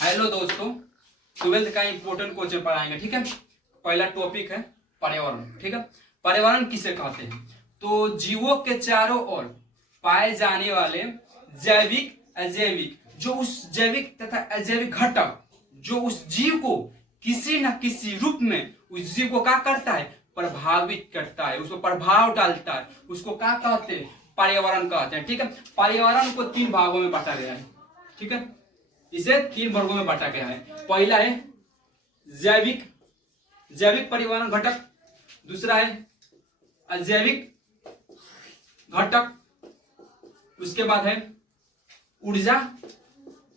Hello दोस्तों, 12th का important question पढ़ाएंगे। ठीक है, पहला टॉपिक है पर्यावरण। ठीक है, पर्यावरण किसे कहते हैं? तो जीवों के चारों ओर पाए जाने वाले जैविक अजैविक जो उस जैविक तथा अजैविक घटक जो उस जीव को किसी न किसी रूप में उस जीव को क्या करता है? प्रभावित करता है, उसको प्रभाव डालता है, उसको क्या कहते हैं? पर्यावरण कहते हैं। ठीक है, पर्यावरण को 3 भागों में बांटा गया है। ठीक है, इसे 3 वर्गों में बांटा गया है। पहला है जैविक जैविक पर्यावरण घटक, दूसरा है अजैविक घटक, उसके बाद है ऊर्जा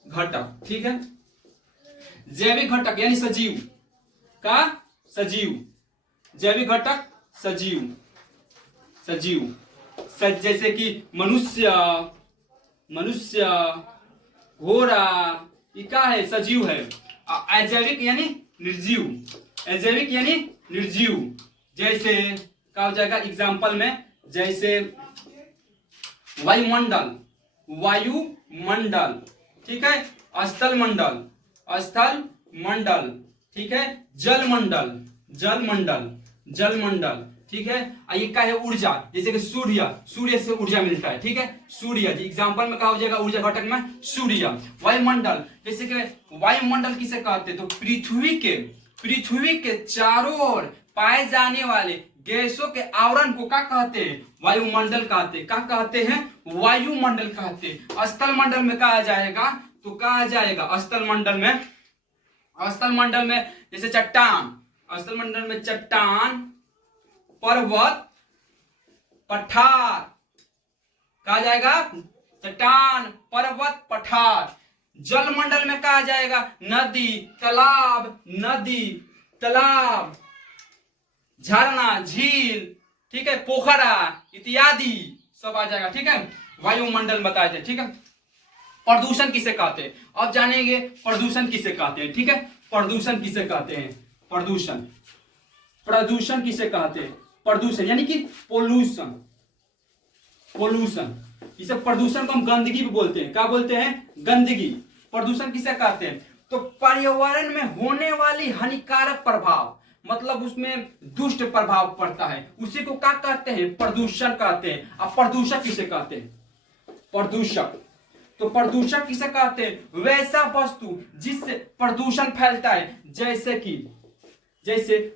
घटक। ठीक है, जैविक घटक यानी सजीव का सजीव, जैविक घटक सजीव जैसे कि मनुष्य घोड़ा, ये क्या है? सजीव है। अजैविक यानी निर्जीव, जैसे क्या हो जाएगा एग्जाम्पल में? जैसे वायुमंडल, ठीक है, स्थल मंडल, ठीक है, जलमंडल, ठीक है। ये क्या है? ऊर्जा, जैसे कि सूर्य से ऊर्जा मिलता है। ठीक है, सूर्य एग्जाम्पल में क्या हो जाएगा? ऊर्जा घटक में सूर्य। वायुमंडल, जैसे कि वायुमंडल किसे कहते हैं? तो पृथ्वी के चारों ओर पाए जाने वाले गैसों के आवरण को क्या कहते हैं? वायुमंडल कहते हैं। क्या कहते हैं? वायुमंडल कहते हैं। स्थल मंडल में कहा जाएगा, तो कहा जाएगा स्थल मंडल में जैसे चट्टान, पर्वत, पठार, कहा जाएगा चट्टान, पर्वत, पठार। जल मंडल में कहा जाएगा नदी, तालाब, झरना, झील, ठीक है, पोखरा इत्यादि सब आ जाएगा। ठीक है, वायुमंडल बताए थे। ठीक है, प्रदूषण किसे कहते हैं? अब जानेंगे प्रदूषण किसे कहते हैं। ठीक है, प्रदूषण किसे कहते हैं? प्रदूषण किसे कहते हैं? प्रदूषण यानी कि पोल्यूशन। इसे प्रदूषण को हम गंदगी भी बोलते हैं। क्या बोलते हैं? गंदगी। प्रदूषण किसे कहते हैं? तो पर्यावरण में होने वाली हानिकारक प्रभाव, मतलब उसमें दुष्ट प्रभाव पड़ता है, उसी को क्या कहते हैं? प्रदूषण कहते हैं। अब प्रदूषक किसे कहते हैं? तो प्रदूषक किसे कहते हैं? वैसा वस्तु जिससे प्रदूषण फैलता है, जैसे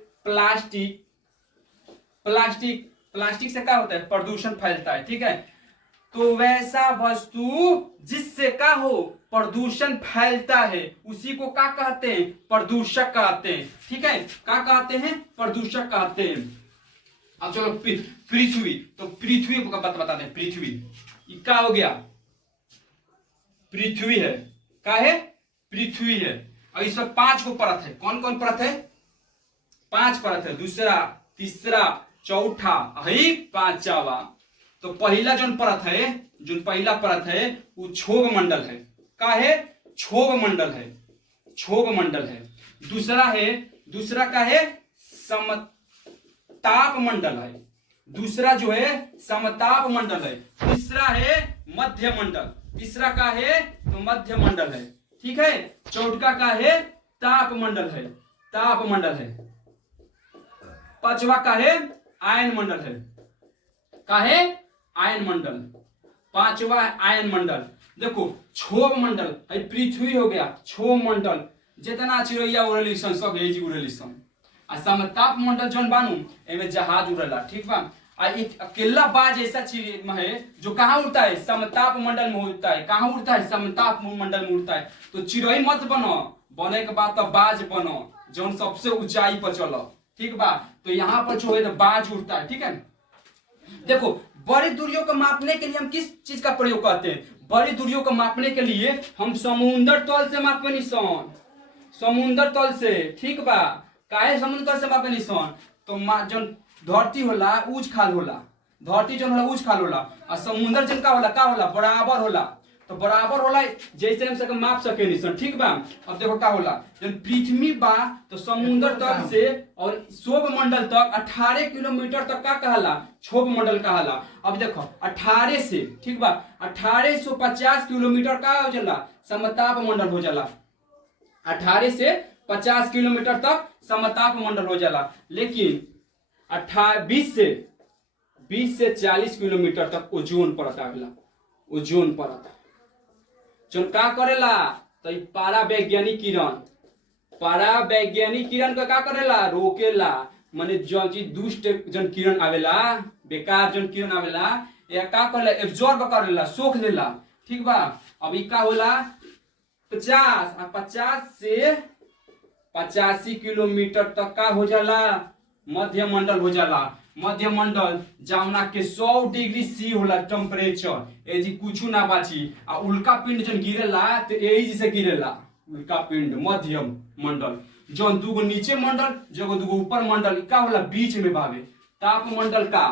प्लास्टिक से क्या होता है? प्रदूषण फैलता है। ठीक है, तो वैसा वस्तु जिससे क्या हो? प्रदूषण फैलता है, उसी को क्या कहते हैं? प्रदूषक कहते हैं। ठीक है, क्या कहते हैं? प्रदूषक कहते हैं। अब चलो पृथ्वी, तो पृथ्वी को बता दें। पृथ्वी क्या हो गया? पृथ्वी है। क्या है? पृथ्वी है। और इसमें 5 को परत है। कौन कौन परत है? 5 परत है। दूसरा, तीसरा, चौथा, 5वां। तो पहला जो पहला परत है वो क्षोभ मंडल है। क्या है? क्षोभ मंडल है। दूसरा का है समताप मंडल है। दूसरा जो है समताप मंडल है। तीसरा है मध्य मंडल। तीसरा का है तो मध्य मंडल है। ठीक है, चौथा का है ताप मंडल है। पांचवा का है आयन मंडल है। का है? आयन मंडल। पांचवा आयन मंडल। देखो, क्षोभ मंडल है, पृथ्वी हो गया। क्षोभ मंडल जितना चिड़ैया उड़ेली सब हेजी उड़ेली सन। आ समताप मंडल जौन बानू एमे जहाज उड़ेला। ठीक बा। आ एक अकेला बाज ऐसा चिड़िया है जो कहाँ उड़ता है? समताप मंडल में उड़ता है। कहाँ उड़ता है? समताप मंडल में उड़ता है। तो चिड़ै मत बनो, बने के बाद तो बाज बनो जौन सबसे ऊंचाई पर चलो। ठीक बा, तो यहाँ पर जो है तो बाज उड़ता है। ठीक है, देखो, बड़ी दूरियों को मापने के लिए हम किस चीज का प्रयोग करते हैं? बड़ी दूरियों को मापने के लिए हम समुद्र तल से मापे निशान। समुद्र तल से। ठीक बा, काहे समुद्र तल से मापे निशान? तो जो धरती होला ऊंच खाल होला, और समुद्र जन का होला बराबर होला। तो बराबर होला जैसे हम सके माप सके निशान। ठीक बा। अब देखो क्या होला, जब पृथ्वी बा तो समुद्र तल से और क्षोभ मंडल तक 18 किलोमीटर तक का कहला? क्षोभ मंडल कहला। अब देखो 18 से, ठीक बा, 1850 किलोमीटर का हो जाला समताप मंडल हो जाला। 18 से 50 किलोमीटर तक समताप मंडल हो जाला, लेकिन 20 से 40 किलोमीटर तक ओजोन परत आवेला। ओजोन परत जो का करेला तो पारा वैज्ञानिक किरण का करेला, रोकेला। माने जो चीज दुष्ट जन किरण आवेला, बेकार जन किरण आवेला, या का करेला एब्जॉर्ब करेला, सोख लेला। ठीक बा। अब ई का होला 50 से 85 किलोमीटर तक का हो जाला, मध्य मंडल हो जाला। मध्य मंडल जावना के 100 डिग्री सी होला टेम्परेचर, ए जी कुछ ना बाची। आ उल्का पिंड जन गिरेला तो एही से गिरेला उल्का पिंड। मध्य मंडल जो दूगो नीचे मंडल, जो दूगो ऊपर मंडल, का होला बीच में बावे। ताप मंडल का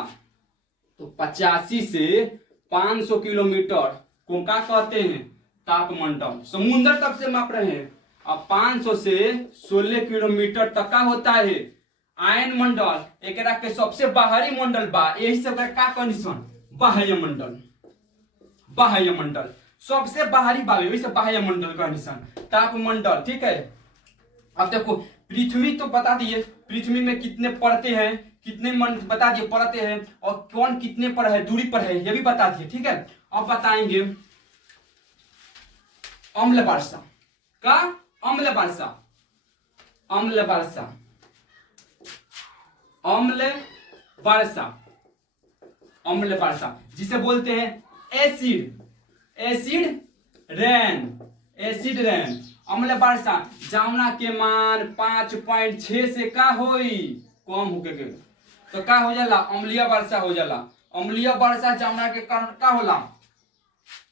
तो 85 से 500 किलोमीटर को का कहते हैं, ताप मंडल। समुद्र तक से माप रहे हैं। अब 500 से 16 किलोमीटर तक का होता है आयन मंडल। एकरा के सबसे बाहरी मंडल बा, यही से का कंडीशन, बाह्य मंडल। बाह्य मंडल सबसे बाहरी बावे, वही से बाह्य मंडल कंडीशन, ताप मंडल। ठीक है। अब देखो पृथ्वी तो बता दिए, पृथ्वी में कितने परतें हैं, कितने बता दिए परतें हैं, और कौन कितने पर है, दूरी पर है, ये भी बता दिए। ठीक है। अब बताएंगे अम्ल वर्षा का, अम्ल वर्षा, अम्ल वर्षा, अम्ल वर्षा, अम्ल वर्षा जिसे बोलते हैं acid, acid rain, acid rain. अम्ल वर्षा जावना के मान 5.6 से का होई कम होके के तो का हो जाला, अम्लीय वर्षा हो जाला। अम्लीय वर्षा जावना के कारण का होला,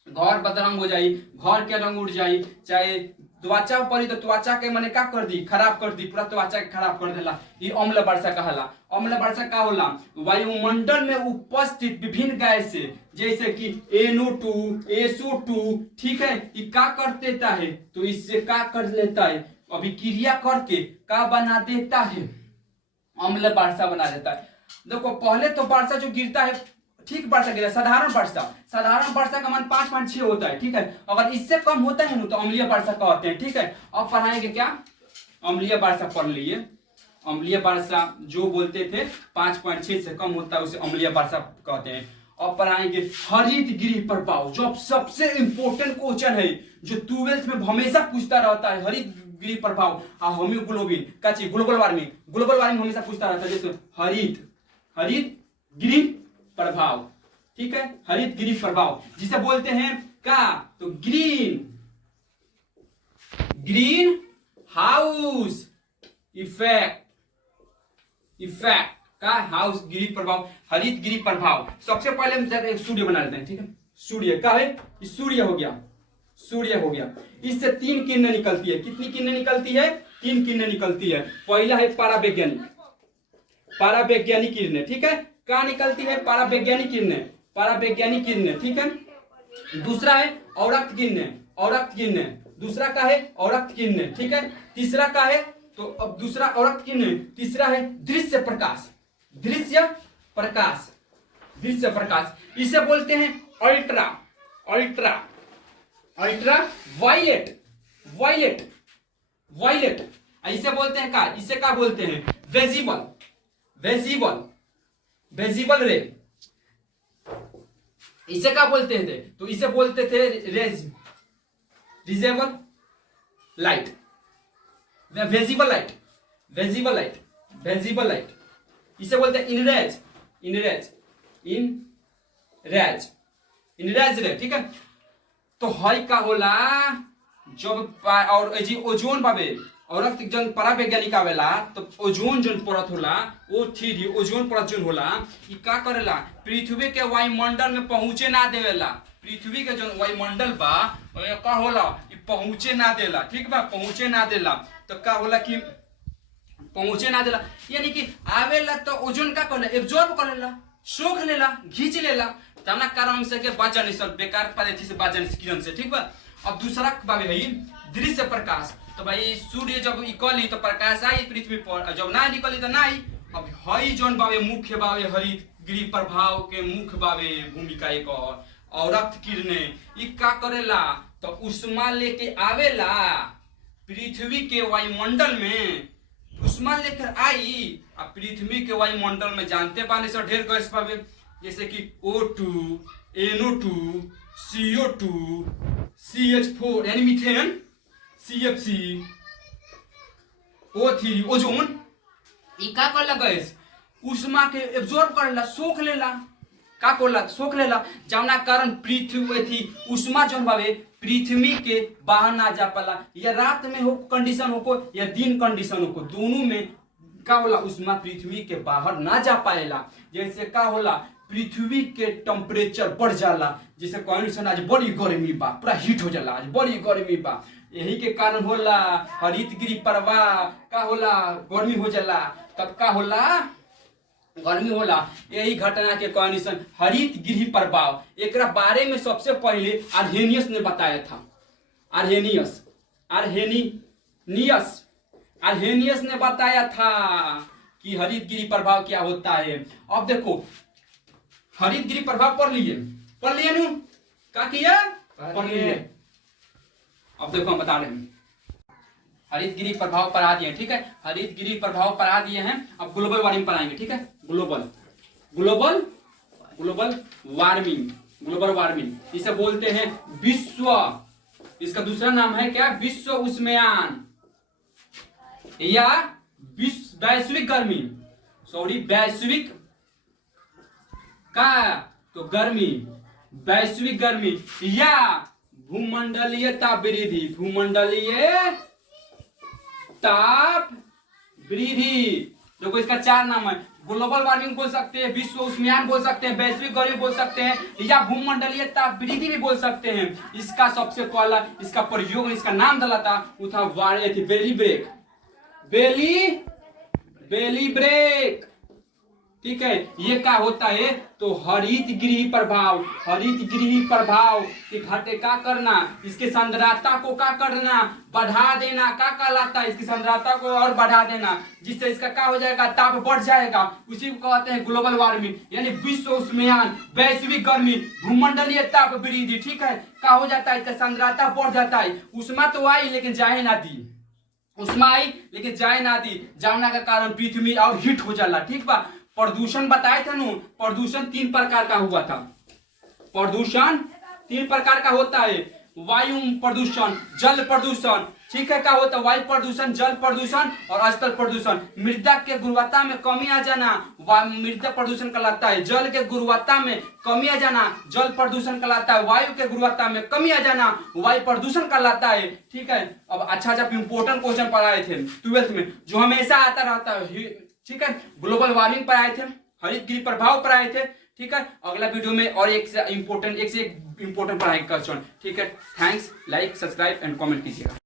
घर बदरंग हो जाई, घर के रंग उड़ जाई, चाहे त्वचा पड़ी तो त्वचा के मने का कर दी, खराब कर दी, पूरा त्वचा के खराब कर देला। ये अम्ल वर्षा कहला। अम्ल वर्षा का होला, वायुमंडल में उपस्थित विभिन्न गैस से, जैसे कि NO2, SO2, ठीक है, ये का कर देता है, तो इससे का कर लेता है, अभिक्रिया करके का बना देता है, अम्ल वर्षा बना देता है। देखो पहले तो वर्षा जो गिरता है, ठीक वर्षा गिरा, साधारण वर्षा, साधारण वर्षा का मान 5.6 होता है। ठीक है। अगर इससे कम होता है ना तो अम्लीय वर्षा कहते हैं। ठीक है। अब पढ़ाएंगे क्या, अम्लीय वर्षा पढ़ लिए। अम्लीय वर्षा जो बोलते थे 5.6 से कम होता है उसे अम्लीय वर्षा कहते हैं। अब पढ़ाएंगे हरित गृह प्रभाव, जो सबसे इंपॉर्टेंट क्वेश्चन है, जो 12th में हमेशा पूछता रहता है। हरित गृह प्रभाव, हीमोग्लोबिन का चीज, ग्लोबल वार्मिंग, ग्लोबल वार्मिंग हमेशा पूछता रहता है। जैसे हरित गृह प्रभाव। ठीक है। हरित गृह प्रभाव जिसे बोलते हैं का तो ग्रीन हाउस इफेक्ट, इफेक्ट का हाउस गृह प्रभाव, हरित गृह प्रभाव। सबसे पहले हम एक सूर्य बना लेते हैं। ठीक है। सूर्य का है, सूर्य हो गया, सूर्य हो गया। इससे 3 किरणें निकलती है। कितनी किरणें निकलती है, 3 किरणें निकलती है। पहला है पारावैज्ञानिक, पारावैज्ञानिक किरणें। ठीक है। क्या निकलती है, पारावैज्ञानिक किरणें, पारावैज्ञानिक किरणें। ठीक है। दूसरा है अवरक्त किरणें, अवरक्त किरणें। दूसरा का है अवरक्त किरणें। ठीक है। तीसरा का है तो अब दूसरा अवरक्त किरणें, तीसरा है दृश्य प्रकाश, दृश्य प्रकाश, दृश्य प्रकाश। इसे बोलते हैं ultra, ultra, ultra violet, violet, violet. इसे बोलते हैं का, इसे क्या बोलते हैं, विजिबल, विजिबल, विजिबल रे। इसे क्या बोलते थे, तो इसे बोलते थे visible light, visible light, visible light, visible light. इसे बोलते हैं इनरेज, इनरेज, इनरेज, इनरेज रे। ठीक है। तो हई का होला जब और जी ओजोन बाबे और जन परावैज्ञानिक आवेला तो ओजोन जन परत होला, वो थ्री ओजोन परत जन होला, ई का करेला पृथ्वी के वायुमंडल में पहुंचे ना देवेला। पृथ्वी के जन वायुमंडल बा ओए का होला, ई पहुंचे ना देला। ठीक बा, पहुंचे ना देला। तो का होला कि पहुंचे ना देला, यानी कि आवेला तो ओजोन का करेला, एब्जॉर्ब करेला, सोख लेला, खींच लेला, तमना कारण से के बचन सब बेकार पदार्थ से बचन किरण से। ठीक बा। अब दूसरा बाबे है दृश्य प्रकाश। तो भाई सूर्य जब निकली तो प्रकाश आई पृथ्वी पर, जब ना निकली तो नहीं। अब हई जोन बाबे मुख्य बाबे हरित गृह प्रभाव के मुख्य बाबे भूमिका एक और रक्त किरणें ई का करेला तो उष्मा लेके आवेला, पृथ्वी के वायुमंडल में ऊष्मा लेकर आई। अब पृथ्वी के वायुमंडल में जानते पानी से ढेर गैस पावे, जैसे कि O2, NO2, CO2, CH4 यानी मीथेन, CFC, O3 ओजोन। ई का करला गैस ऊष्मा के एब्जॉर्ब करला, सोख लेला। का कोला सोख लेला, जौना कारण पृथ्वी थी ऊष्मा जौन बावे पृथ्वी के बाहर ना जा पाला। या रात में हो कंडीशन हो या दिन कंडीशन हो, दोनों में का होला ऊष्मा पृथ्वी के बाहर ना जा पाएला। जैसे का होला पृथ्वी के टेम्परेचर बढ़ जाला, जैसे कंडीशन आज बड़ी गर्मी बा, पूरा हीट हो जाला, आज बड़ी गर्मी बा। यही के कारण होला हरित गृह प्रवाह का होला, गर्मी हो जाला। तब का होला गर्मी होला, यही घटना के कंडीशन हरित गृह प्रभाव। एक बारे में सबसे पहले आर्हेनियस ने बताया था। आर्हेनियस ने बताया था कि हरित गृह प्रभाव क्या होता है। अब देखो हरित गृह प्रभाव पढ़ लिए नु क्या किया, पढ़ लिए। अब देखो हम बता रहे हैं हरित गृह प्रभाव पढ़ा दिए, ठीक है। हरित गृह प्रभाव पढ़ा दिए हैं, अब ग्लोबल वार्मिंग पढ़ाएंगे, ठीक है। ग्लोबल वार्मिंग इसे बोलते हैं विश्व, इसका दूसरा नाम है क्या, विश्व उष्मायन या वैश्विक गर्मी, वैश्विक का तो गर्मी, वैश्विक गर्मी या भूमंडलीय ताप वृद्धि, भूमंडलीय ताप वृद्धि। देखो इसका 4 नाम है, ग्लोबल वार्मिंग बोल सकते हैं, विश्व उष्मायन बोल सकते हैं, वैश्विक गर्मी बोल सकते हैं या भूमंडलीय ताप वृद्धि भी बोल सकते हैं। इसका सबसे पहला इसका प्रयोग, इसका नाम डाला था वो था बेली ब्रेक, ठीक है। ये क्या होता है तो हरित गृह प्रभाव के घटे का करना, इसके सांद्रता को का करना, बढ़ा देना, का कहलाता है इसकी सांद्रता को और बढ़ा देना, जिससे इसका क्या हो जाएगा, ताप बढ़ जाएगा। उसी को कहते हैं ग्लोबल वार्मिंग, यानी विश्व उष्मायन, वैश्विक गर्मी, भूमंडलीय ताप वृद्धि, ठीक है। क्या हो जाता है, इसका सांद्रता बढ़ जाता है। ऊष्मा तो आई लेकिन जाए ना दी, जाना का कारण पृथ्वी और हीट हो जाला, ठीक बा। प्रदूषण बताए थे नु, प्रदूषण 3 प्रकार का हुआ था। प्रदूषण 3 प्रकार का होता है, वायु प्रदूषण, जल प्रदूषण, ठीक है। क्या होता है वायु प्रदूषण, जल प्रदूषण और स्थल प्रदूषण। मृदा के गुणवत्ता में कमी आ जाना मृदा प्रदूषण कहलाता है, जल के गुणवत्ता में कमी आ जाना जल प्रदूषण कहलाता है, वायु के गुणवत्ता में कमी आ जाना वायु प्रदूषण कहलाता है, ठीक है। अब अच्छा जब इंपोर्टेंट क्वेश्चन पढ़ाए थे 12th में, जो हमेशा आता रहता है, ठीक है। ग्लोबल वार्मिंग पर आए थे, हरित गृह प्रभाव पर आए थे, ठीक है। अगला वीडियो में और एक से एक इम्पोर्टेंट पढ़ाएंगे क्वेश्चन, ठीक है। Thanks, like, subscribe and comment कीजिएगा।